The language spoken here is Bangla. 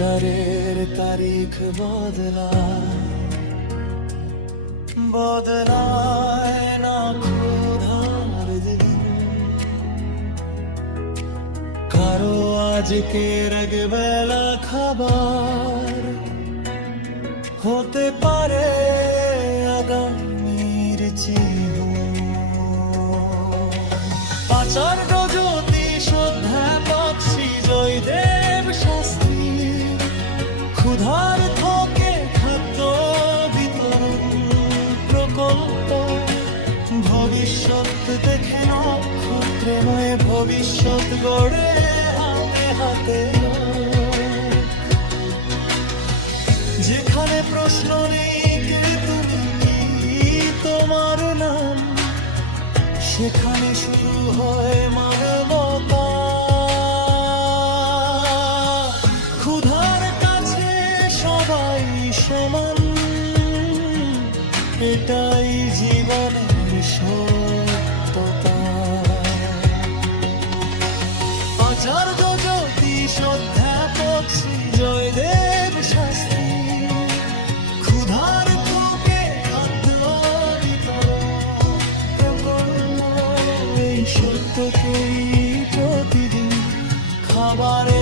ক্যালেন্ডারের তারিখ বদলায় না ক্ষুধার দিন। কারো আজকের একবেলা খাবার হতে পারে আগামীর চিহ্ন। আচার্য জ্যোতিষ অধ্যাপক শ্রী জয়দেব শাস্ত্রী ক্ষুধার থকে খাদ্য বিতরণ প্রকল্প। ভবিষ্যৎ দেখে নক্ষত্রে নয়, ভবিষ্যৎ গড়ে হাতে হাতে। যেখানে প্রশ্ন নেই কে তুমি কি তোমার নাম, সেখানে শুরু হয় মানবতা। ক্ষুধার কাছে সবাই সমান, এটাই জীবনের সত্যতা। আচার্য জ্যোতিষ অধ্যাপক শ্রী জয়দেব শাস্ত্রী ক্ষুধার থকে খাদ্য বিতরণ। এই সত্যকেই প্রতিদিন খাবারে